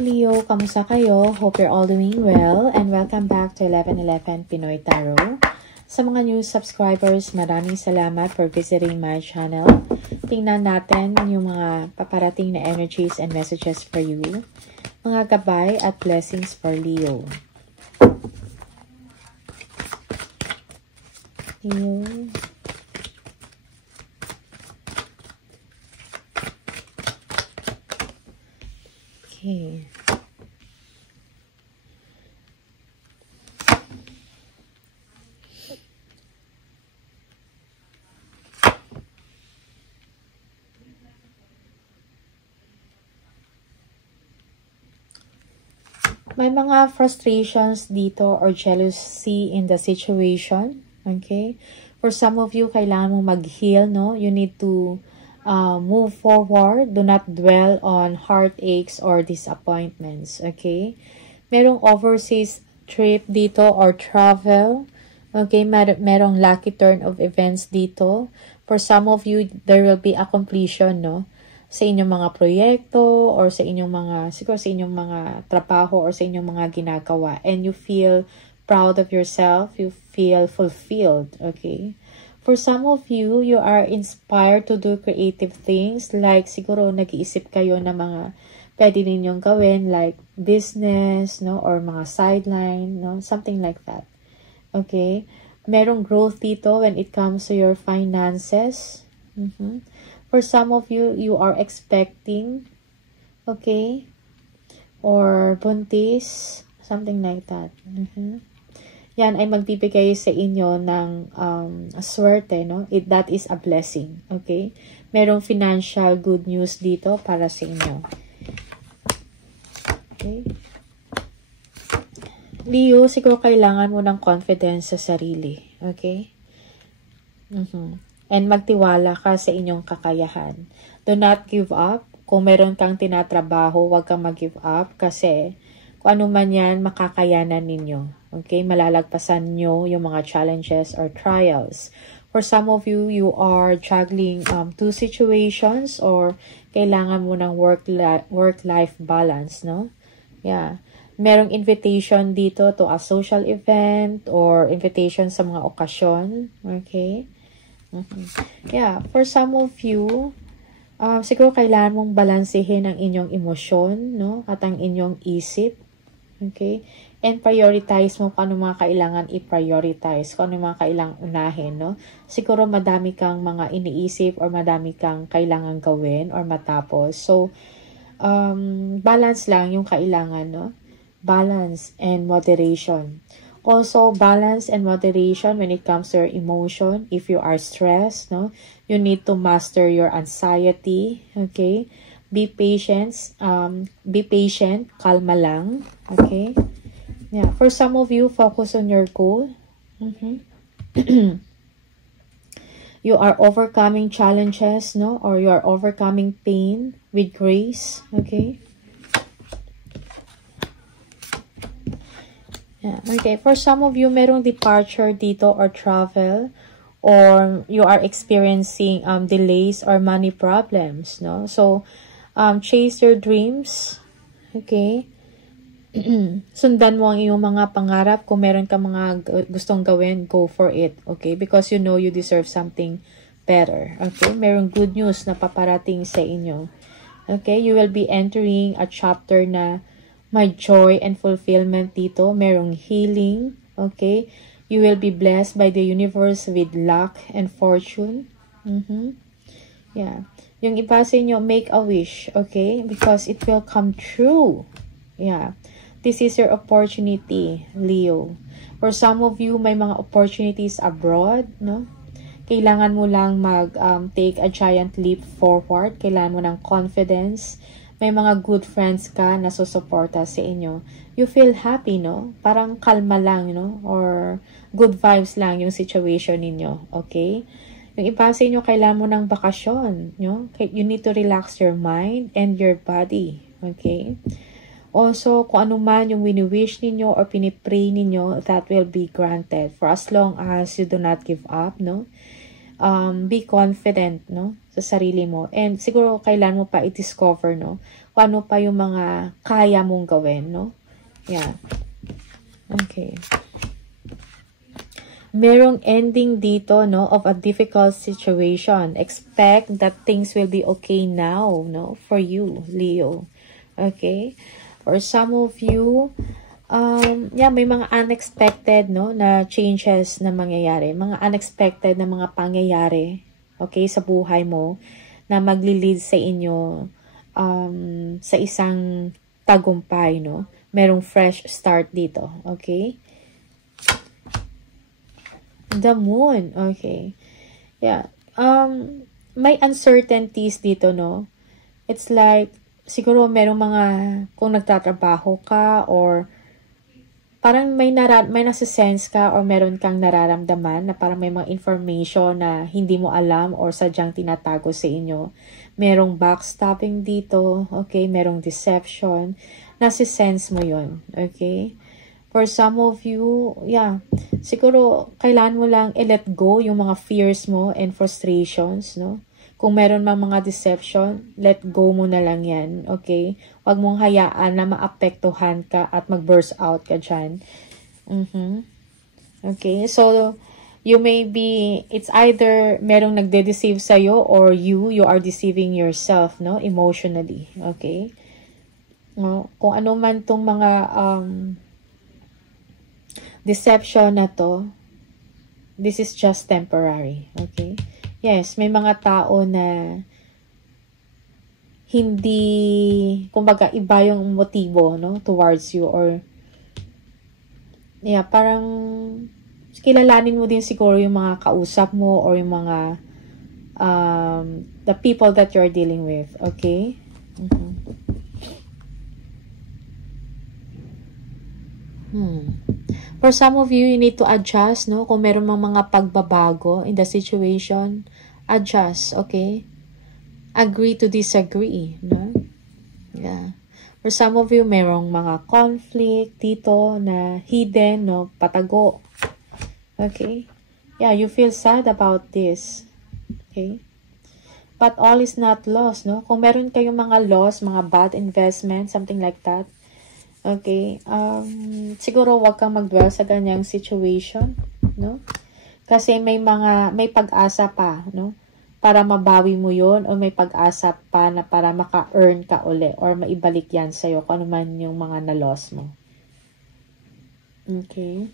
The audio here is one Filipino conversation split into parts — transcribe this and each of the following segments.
Leo, kamusta kayo? Hope you're all doing well and welcome back to 1111 Pinoy Tarot. Sa mga new subscribers, maraming salamat for visiting my channel. Tingnan natin yung mga paparating na energies and messages for you. Mga gabay at blessings for Leo. Leo. Okay. May mga frustrations dito or jealousy in the situation. Okay? For some of you, kailangan mo mag-heal, no? You need to move forward. Do not dwell on heartaches or disappointments. Okay? Merong overseas trip dito or travel. Okay? Merong lucky turn of events dito. For some of you, there will be a completion, no? Sa inyong mga proyekto or sa inyong mga, siguro sa inyong mga trabaho or sa inyong mga ginagawa. And you feel proud of yourself. You feel fulfilled. Okay? For some of you, you are inspired to do creative things. Like, siguro nag-iisip kayo na mga pwede ninyong gawin. Like, business, no? Or mga sideline, no? Something like that. Okay? Merong growth dito when it comes to your finances. For some of you, you are expecting, okay, or buntis, something like that. Yan ay magbibigay sa inyo ng swerte, no? That is a blessing, okay? Merong financial good news dito para sa inyo. Okay? Leo, siguro kailangan mo ng confidence sa sarili, okay? And magtiwala ka sa inyong kakayahan. Do not give up. Kung meron kang tinatrabaho, huwag kang mag-give up kasi kung ano man yan, makakayanan ninyo. Okay? Malalagpasan nyo yung mga challenges or trials. For some of you, you are juggling two situations or kailangan mo ng work-life balance, no? Yeah. Merong invitation dito to a social event or invitation sa mga okasyon. Okay? Yeah, for some of you, siguro kailangan mong balansehin ang inyong emosyon, no? At ang inyong isip. Okay? And prioritize mo kung ano mga kailangan i-prioritize, kung ano mga kailangan unahin, no? Siguro madami kang mga iniisip or madami kang kailangan gawin or matapos. So, balance lang yung kailangan, no? Balance and moderation. Also, balance and moderation when it comes to your emotion. If you are stressed, no, you need to master your anxiety. Okay, be patient. Kalma lang. Okay, yeah. For some of you, focus on your goal. You are overcoming challenges, no, or you are overcoming pain with grace. Okay. Yeah. Okay, for some of you, merong departure dito or travel or you are experiencing delays or money problems, no? So, chase your dreams, okay? Sundan mo ang iyong mga pangarap. Kung meron ka mga gustong gawin, go for it, okay? Because you know you deserve something better, okay? Merong good news na paparating sa inyo, okay? You will be entering a chapter na may joy and fulfillment dito. Merong healing. Okay? You will be blessed by the universe with luck and fortune. Yeah. Yung iba sa inyo, make a wish. Okay? Because it will come true. Yeah. This is your opportunity, Leo. For some of you, may mga opportunities abroad, no? Kailangan mo lang take a giant leap forward. Kailangan mo ng confidence. May mga good friends ka na susuporta sa inyo. You feel happy, no? Parang kalma lang, no? Or good vibes lang yung situation ninyo. Okay? Yung iba sa inyo, kailangan mo ng bakasyon, no? You need to relax your mind and your body. Okay? Also, kung ano man yung wini-wish ninyo or pinipray ninyo, that will be granted for as long as you do not give up, no? be confident, no, sa sarili mo. And siguro kailan mo pa i-discover, no, kung ano pa yung mga kaya mong gawin, no. Yeah. Okay. Merong ending dito, no, of a difficult situation. Expect that things will be okay now, no, for you, Leo. Okay? For some of you, yeah, may mga unexpected, no, na changes na mangyayari. Mga unexpected na mga pangyayari, okay, sa buhay mo, na magli-lead sa inyo, sa isang tagumpay, no. Merong fresh start dito, okay? The moon, okay. Yeah. May uncertainties dito, no? It's like, siguro merong mga, kung nagtatrabaho ka, or parang may nasa-sense ka, or meron kang nararamdaman, na parang may mga information na hindi mo alam, or sadyang tinatago sa inyo. Merong backstabbing dito, okay? Merong deception. Nasa-sense mo yun, okay? For some of you, yeah, siguro kailangan mo lang i-let go yung mga fears mo and frustrations, no? Kung meron mang mga deception, let go mo na lang yan, okay? Huwag mong hayaan na maapektuhan ka at mag-burst out ka dyan. Okay, so you may be, it's either merong nagde-deceive sa'yo or you are deceiving yourself, no? Emotionally, okay? No? Kung ano man tong mga, deception na to, this is just temporary, okay? Yes, may mga tao na hindi, kumbaga, iba yung motibo, no, towards you, or, yeah, parang, kilalanin mo din siguro yung mga kausap mo, or yung mga, the people that you're dealing with, okay? For some of you, you need to adjust, no? Kung meron mga pagbabago in the situation, adjust, okay? Agree to disagree, no? Yeah. For some of you, merong mga conflict dito na hidden, no? Patago. Okay? Yeah, you feel sad about this. Okay? But all is not lost, no? Kung meron kayong mga loss, mga bad investment, something like that, okay, siguro wag kang mag-dwell sa ganyang situation, no? Kasi may pag-asa pa, no? Para mabawi mo yon, o may pag-asa pa na para maka-earn ka uli, or maibalik yan sa'yo kung ano man yung mga na-loss mo. Okay?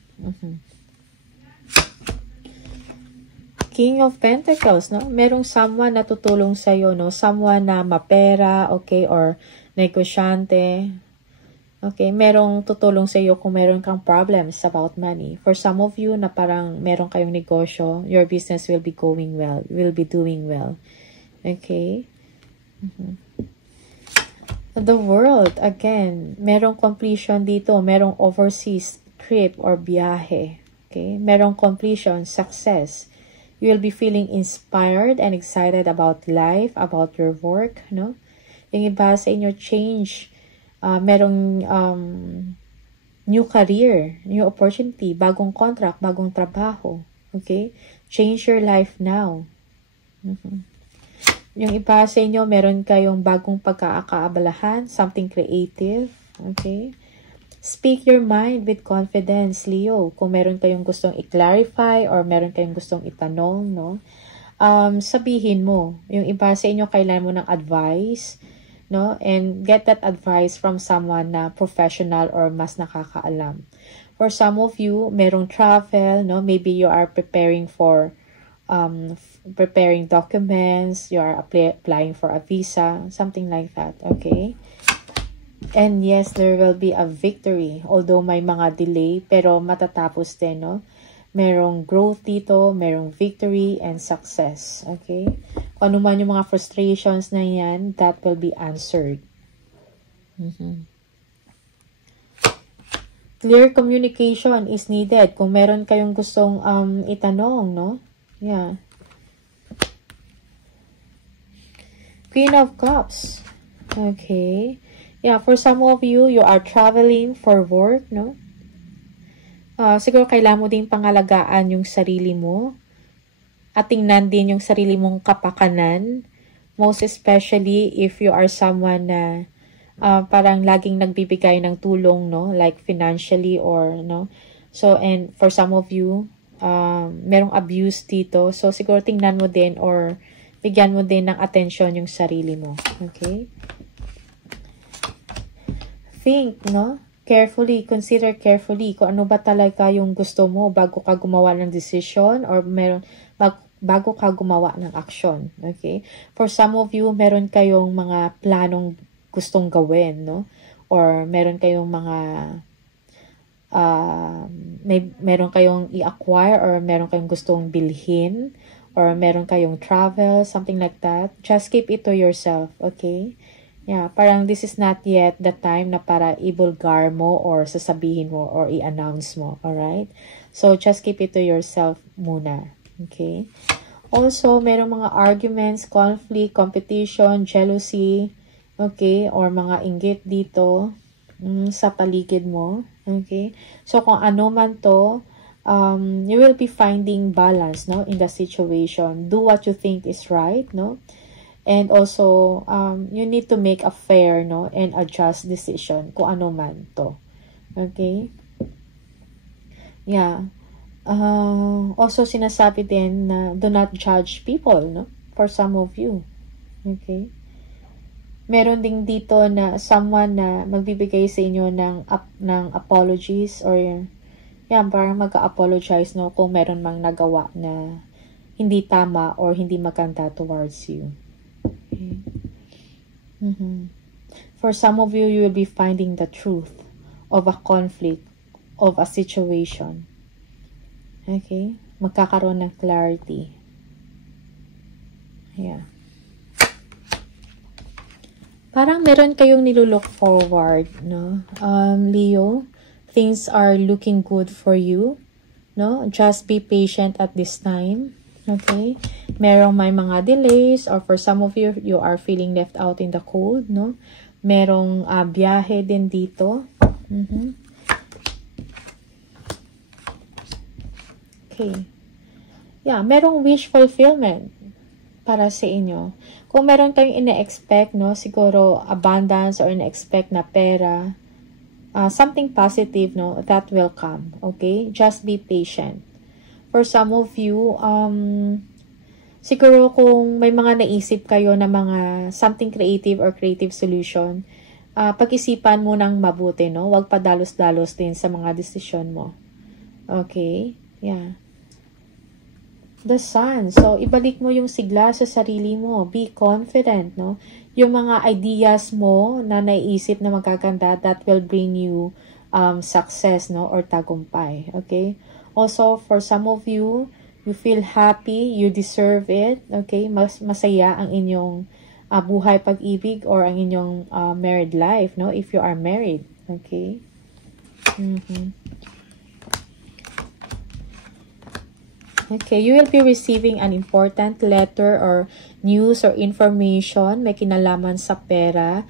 King of Pentacles, no? Merong someone na tutulong sa'yo, no? Someone na mapera, okay, or negosyante. Okay, merong tutulong sa iyo kung meron kang problems about money. For some of you na parang meron kayong negosyo, your business will be going well, will be doing well. Okay? The world, again, merong completion dito, merong overseas trip or biyahe. Okay? Merong completion, success. You will be feeling inspired and excited about life, about your work, no? Yung iba sa inyo, change, merong new career, new opportunity, bagong contract, bagong trabaho. Okay? Change your life now. Yung iba sa inyo, meron kayong bagong pagkakaabalahan, something creative. Okay? Speak your mind with confidence, Leo. Kung meron kayong gustong i-clarify or meron kayong gustong itanong, no? Sabihin mo. Yung iba sa inyo, kailangan mo ng advice, no? And get that advice from someone na professional or mas nakakaalam. For some of you, merong travel, no? Maybe you are preparing for preparing documents, you are applying for a visa, something like that, okay? And yes, there will be a victory, although may mga delay, pero matatapos din, no? Merong growth dito, merong victory and success, okay? Kung ano man yung mga frustrations na yan, that will be answered. Clear communication is needed. Kung meron kayong gustong itanong, no? Yeah. Queen of Cups. Okay. Yeah, for some of you, you are traveling for work, no? Siguro kailangan mo din pangalagaan yung sarili mo. at tingnan din yung sarili mong kapakanan, most especially if you are someone na parang laging nagbibigay ng tulong, no? Like financially or, no? So, and for some of you, merong abuse dito. So, siguro tingnan mo din or bigyan mo din ng attention yung sarili mo. Okay? Think, no? Carefully, consider carefully kung ano ba talaga yung gusto mo bago ka gumawa ng decision or bago ka gumawa ng action. Okay? For some of you, meron kayong mga planong gustong gawin, no? Or meron kayong mga meron kayong i-acquire or meron kayong gustong bilhin or meron kayong travel, something like that. Just keep it to yourself, okay? Yeah, parang this is not yet the time na para ibulgar mo or sasabihin mo or i-announce mo, alright? So, just keep it to yourself muna, okay? Also, merong mga arguments, conflict, competition, jealousy, okay? Or mga inggit dito sa paligid mo, okay? So, kung ano man to, you will be finding balance, no? In the situation. Do what you think is right, no? And also, you need to make a fair, no? And a just decision, kung ano man to. Okay? Yeah. Also, sinasabi din na do not judge people, no? For some of you. Okay? Meron ding dito na someone na magbibigay sa inyo ng apologies or yan, parang mag-apologize, no, kung meron mang nagawa na hindi tama or hindi maganda towards you. Okay. For some of you, you will be finding the truth of a conflict, of a situation. Okay? Magkakaroon ng clarity. Yeah. Parang meron kayong nilulook forward, no? Leo, things are looking good for you, no? Just be patient at this time, okay? Merong may mga delays or for some of you, you are feeling left out in the cold, no? Merong biyahe din dito. Okay. Yeah, merong wish fulfillment para sa inyo. Kung meron kayong ina-expect, no, siguro abundance or ina-expect na pera, something positive, no, that will come, okay? Just be patient. For some of you, siguro kung may mga naisip kayo na mga something creative or creative solution, pag-isipan mo ng mabuti, no? Huwag padalos-dalos din sa mga desisyon mo. Okay? Yeah. The Sun. So, ibalik mo yung sigla sa sarili mo. Be confident, no? Yung mga ideas mo na naiisip na magaganda, that will bring you success, no? Or tagumpay. Okay? Also, for some of you, you feel happy, you deserve it. Okay? Masaya ang inyong buhay pag-ibig or ang inyong married life, no? If you are married. Okay? Okay, you will be receiving an important letter or news or information may kinalaman sa pera.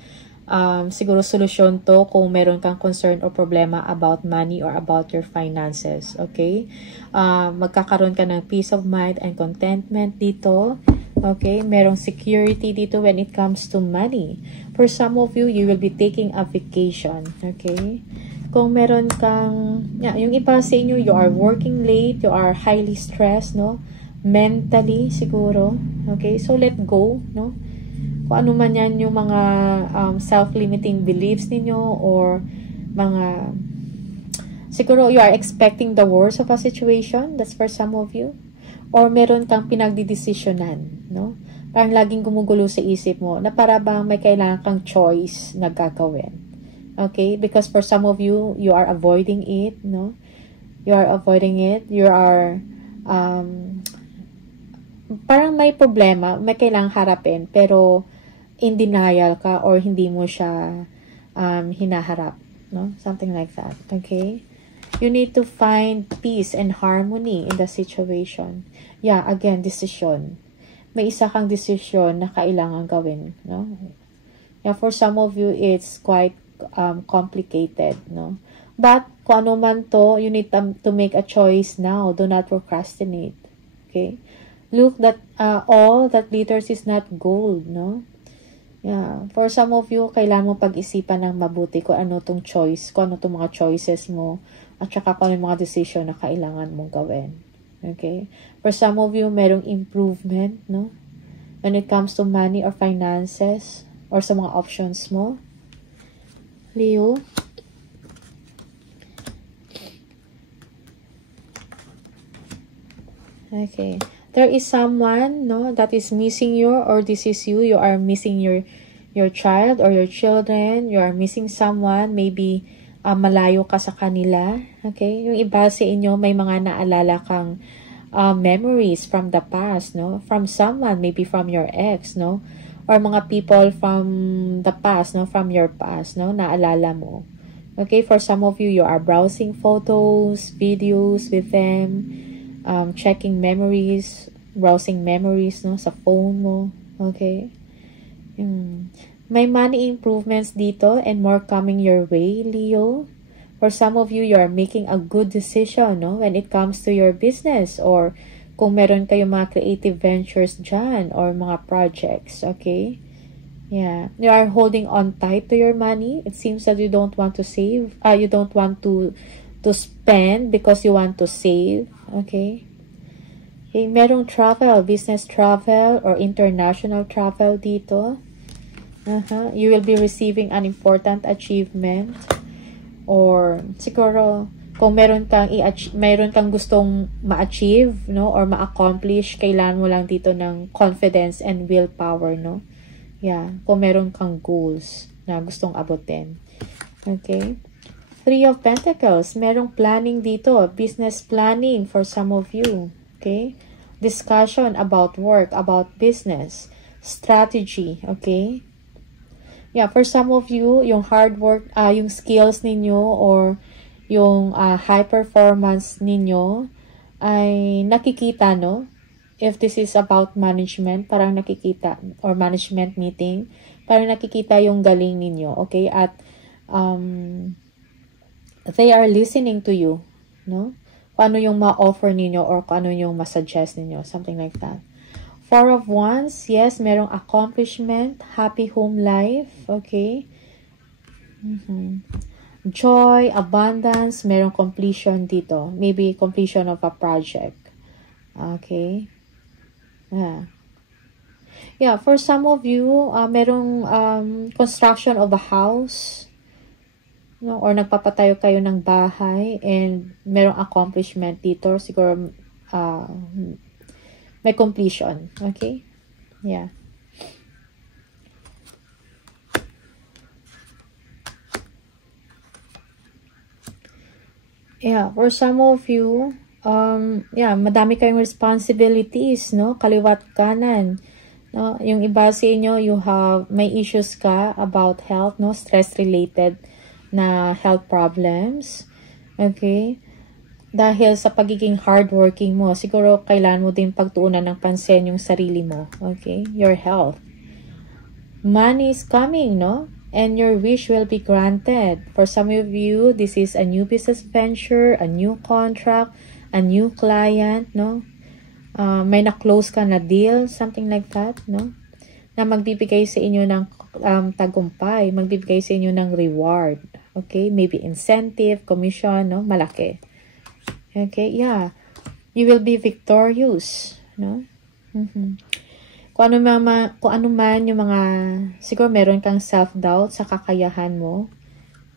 Siguro solusyon to kung meron kang concern or problema about money or about your finances. Okay? Magkakaroon ka ng peace of mind and contentment dito. Okay? Merong security dito when it comes to money. For some of you, you will be taking a vacation. Okay? Kung meron kang, yung iba sa inyo, you are working late, you are highly stressed, no? Mentally, siguro. Okay? So, let go, no? Kung ano man yan yung mga self-limiting beliefs ninyo or mga, siguro you are expecting the worst of a situation. That's for some of you. Or meron kang pinagdidesisyonan, no? Parang laging gumugulo sa isip mo na para bang may kailangan kang choice na gagawin. Okay, because for some of you, you are avoiding it, no? You are avoiding it. You are, parang may problema, may kailangang harapin, pero in denial ka or hindi mo siya hinaharap, no? Something like that, okay? You need to find peace and harmony in the situation. Yeah, again, decision. May isa kang decision na kailangan gawin, no? Yeah, for some of you, it's quite complicated, no? But kung ano man to, you need to make a choice now. Do not procrastinate. Okay? Look that all that glitters is not gold, no? Yeah. For some of you, kailangan mo pag-isipan ng mabuti kung ano tong choice, kung ano tong mga choices mo, at saka kung ano mga decision na kailangan mong gawin. Okay? For some of you, merong improvement, no? When it comes to money or finances, or sa mga options mo. Leo. Okay. There is someone, no, that is missing you, or this is you. You are missing your child or your children. You are missing someone. Maybe malayo ka sa kanila. Okay? Yung iba sa inyo, may mga naalala kang memories from the past, no? From someone, maybe from your ex, no? Or mga people from the past, no? From your past, no? Naalala mo. Okay? For some of you, you are browsing photos, videos with them. Checking memories, browsing memories, no, sa phone mo. Okay? May money improvements dito and more coming your way, Leo. For some of you, you are making a good decision, no, when it comes to your business, or kung meron kayong mga creative ventures dyan or mga projects. Okay? Yeah. You are holding on tight to your money. It seems that you don't want to save. You don't want to spend because you want to save. Okay? Okay, merong travel, business travel or international travel dito. You will be receiving an important achievement, or siguro kung meron kang gustong ma-achieve, no, or ma-accomplish, kailangan mo lang dito ng confidence and willpower, no? Yeah, kung meron kang goals na gustong abutin. Okay? Three of Pentacles, merong planning dito, business planning for some of you. Okay? Discussion about work, about business, strategy. Okay? Yeah, for some of you, yung hard work, yung skills ninyo or yung high performance ninyo ay nakikita, no? If this is about management, parang nakikita, or management meeting, parang nakikita yung galing ninyo. Okay? At they are listening to you, no? Kung ano yung ma-offer ninyo or kung ano yung ma-suggest ninyo, something like that. Four of Wands, yes, merong accomplishment, happy home life, okay? Joy, abundance, merong completion dito. Maybe completion of a project. Okay? Yeah, for some of you, merong construction of a house, no, or nagpapatayo kayo ng bahay and merong accomplishment dito, siguro may completion. Okay? Yeah. Yeah, for some of you, yeah, madami kayong responsibilities, no? Kaliwat kanan. No? Yung iba sa inyo, may issues ka about health, no? Stress-related na health problems. Okay? Dahil sa pagiging hardworking mo, siguro kailangan mo din pagtuunan ng pansin yung sarili mo. Okay? Your health. Money is coming, no? And your wish will be granted. For some of you, this is a new business venture, a new contract, a new client, no? May na-close ka na deal, something like that, no? Na magbibigay sa inyo ng tagumpay, magbibigay sa inyo ng reward. Okay? Maybe incentive, commission, no? Malaki. Okay? Yeah. You will be victorious, no? Kung ano man yung mga, siguro meron kang self-doubt sa kakayahan mo.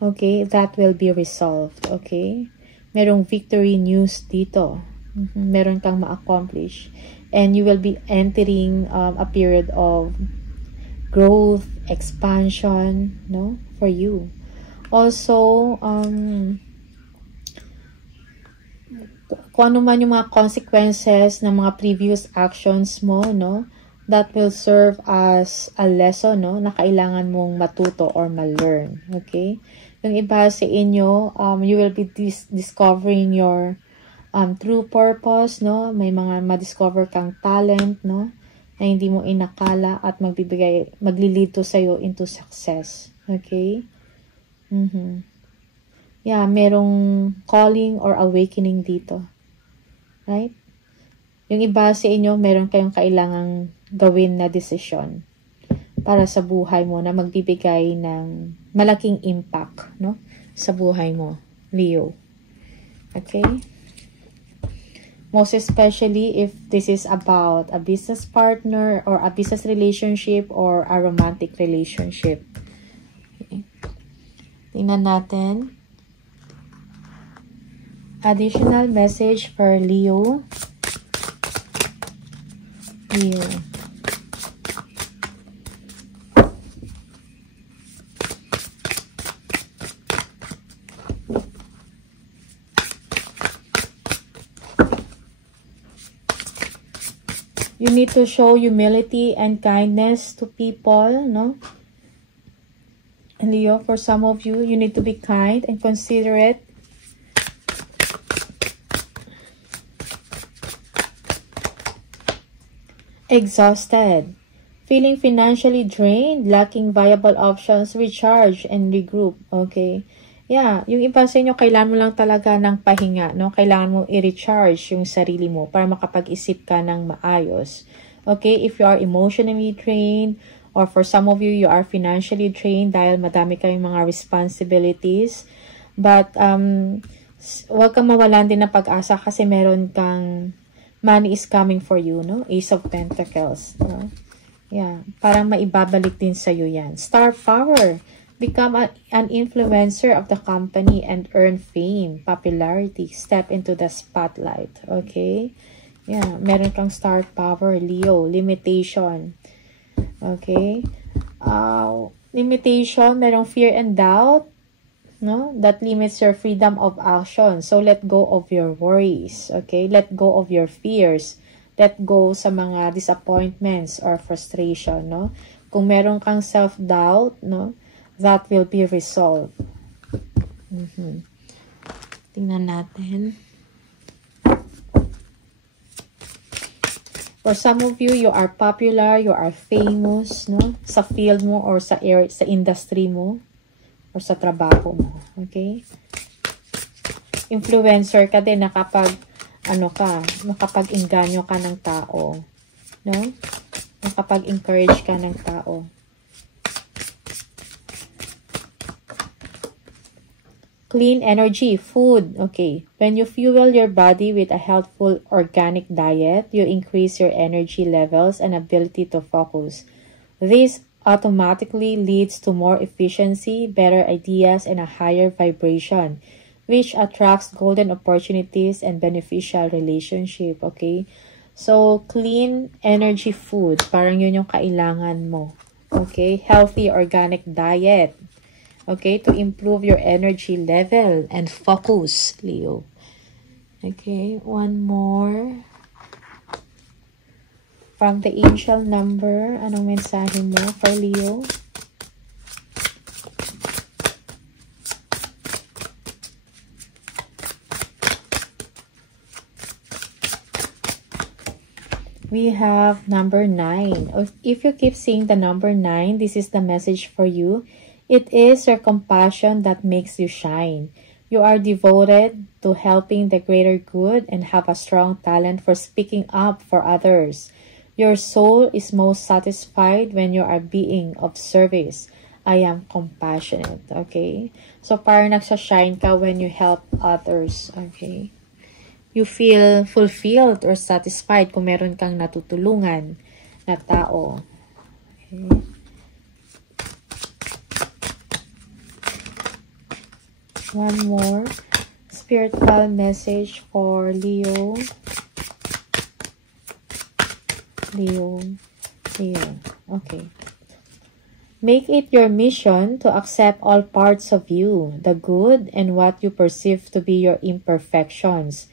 Okay? That will be resolved. Okay? Merong victory news dito. Meron kang ma-accomplish. And you will be entering a period of growth, expansion, no? For you. Also, kung ano man yung mga consequences ng mga previous actions mo, no? That will serve as a lesson, no? Na kailangan mong matuto or ma-learn. Okay? Yung iba sa inyo, you will be discovering your true purpose, no? May mga ma-discover kang talent, no? Na hindi mo inakala at maglilid to sa'yo into success. Okay? Yeah, merong calling or awakening dito. Right? Yung iba sa inyo, meron kayong kailangang gawin na desisyon para sa buhay mo na magbibigay ng malaking impact, no? Sa buhay mo, Leo. Okay? Most especially if this is about a business partner or a business relationship or a romantic relationship. Okay. Tingnan natin. Additional message for Leo. Leo. You need to show humility and kindness to people, no? And Leo, for some of you, you need to be kind and considerate. Exhausted. Feeling financially drained, lacking viable options, recharge and regroup. Okay? Yeah, yung iba sa inyo, kailangan mo lang talaga ng pahinga, no? Kailangan mo i-recharge yung sarili mo para makapag-isip ka ng maayos. Okay? If you are emotionally drained, or for some of you, you are financially drained dahil madami kayong mga responsibilities. But, huwag kang mawalan din ng pag-asa kasi meron kang money is coming for you, no? Ace of Pentacles, no? Yeah, parang maibabalik din sa'yo yan. Star power. Become an influencer of the company and earn fame, popularity. Step into the spotlight, okay? Yeah, meron kang star power, Leo. Limitation. Okay? Limitation, merong fear and doubt, no? That limits your freedom of action. So, let go of your worries. Okay? Let go of your fears. Let go sa mga disappointments or frustration, no? Kung meron kang self-doubt, no? That will be resolved. Tingnan natin. For some of you, you are popular, you are famous, no? Sa field mo or sa industry mo. Or sa trabaho mo. Okay? Influencer ka din na kapag nakapag-inganyo ka ng tao. No? Nakapag-encourage ka ng tao. Clean energy, food. Okay. When you fuel your body with a healthful organic diet, you increase your energy levels and ability to focus. This automatically leads to more efficiency, better ideas, and a higher vibration, which attracts golden opportunities and beneficial relationship, okay? So, clean energy food, parang yun yung kailangan mo, okay? Healthy organic diet, okay? To improve your energy level and focus, Leo. Okay, one more. From the angel number, anong mensahe mo for Leo? We have number 9. If you keep seeing the number 9, this is the message for you. It is your compassion that makes you shine. You are devoted to helping the greater good and have a strong talent for speaking up for others. Your soul is most satisfied when you are being of service. I am compassionate. Okay? So, parang nagsashine ka when you help others. Okay? You feel fulfilled or satisfied kung meron kang natutulungan na tao. Okay? One more. Spiritual message for Leo. Leo. Okay. Make it your mission to accept all parts of you, the good and what you perceive to be your imperfections.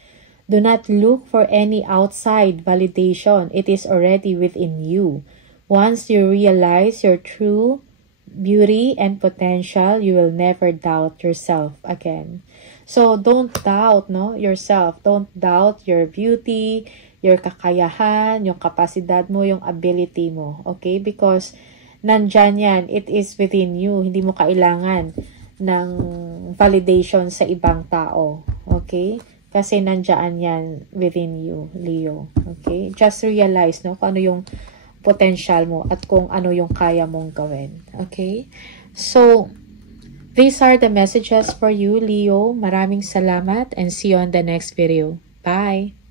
Do not look for any outside validation. It is already within you. Once you realize your true beauty and potential, you will never doubt yourself again. So, don't doubt yourself. Don't doubt your beauty, your kakayahan, yung kapasidad mo, yung ability mo. Okay? Because nandyan yan. It is within you. Hindi mo kailangan ng validation sa ibang tao. Okay? Kasi nandiyan yan within you, Leo. Okay? Just realize, no, kung ano yung potential mo at kung ano yung kaya mong gawin. Okay? So, these are the messages for you, Leo. Maraming salamat and see you on the next video. Bye!